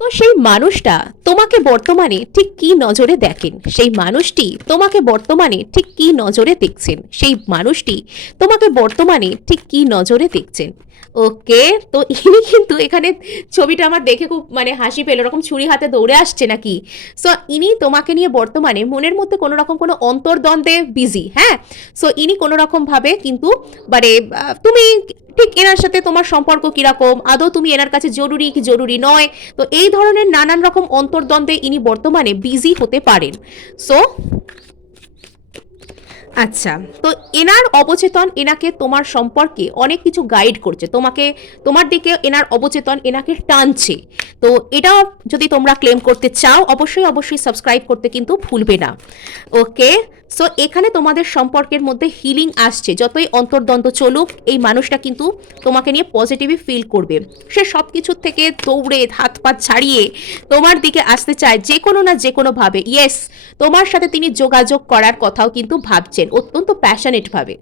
তো সেই মানুষটা তোমাকে বর্তমানে ঠিক কি নজরে দেখেন, সেই মানুষটি তোমাকে বর্তমানে ঠিক কি নজরে দেখছেন, সেই মানুষটি তোমাকে বর্তমানে ঠিক কি নজরে দেখছেন। ওকে, তো ইনি কিন্তু এখানে ছবিটা আমার দেখে খুব মানে হাসি পেল, এরকম ছুরি হাতে দৌড়ে আসছে নাকি। সো ইনি তোমাকে নিয়ে বর্তমানে মনের মধ্যে কোনো রকম কোনো অন্তর্দ্বন্দ্বে বিজি, হ্যাঁ। সো ইনি কোনো রকম ভাবে কিন্তু মানে তুমি ঠিক এনার সাথে তোমার সম্পর্ক কিরকম, আদৌ তুমি এনার কাছে জরুরি কি জরুরি নয়, তো এই ধরনের নানান রকম অন্তর্দ্বন্দ্বে ইনি বর্তমানে বিজি হতে পারেন। সো আচ্ছা, তো এনার অবচেতন এনাকে তোমার সম্পর্কে অনেক কিছু গাইড করছে, তোমাকে তোমার দিকে এনার অবচেতন এনাকে টানছে। তো এটা যদি তোমরা ক্লেম করতে চাও অবশ্যই অবশ্যই সাবস্ক্রাইব করতে কিন্তু ভুলবে না। ওকে, সো এখানে তোমাদের সম্পর্কের মধ্যে হিলিং আসছে, যতই অন্তর্দ্বন্দ্ব চলুক এই মানুষটা কিন্তু তোমাকে নিয়ে পজিটিভই ফিল করবে। সে সব কিছুর থেকে দৌড়ে হাত পা ছাড়িয়ে তোমার দিকে আসতে চায় যে কোনো না যে কোনোভাবে। ইয়েস, তোমার সাথে তিনি যোগাযোগ করার কথাও কিন্তু ভাবছেন অত্যন্ত প্যাশনেট ভাবে।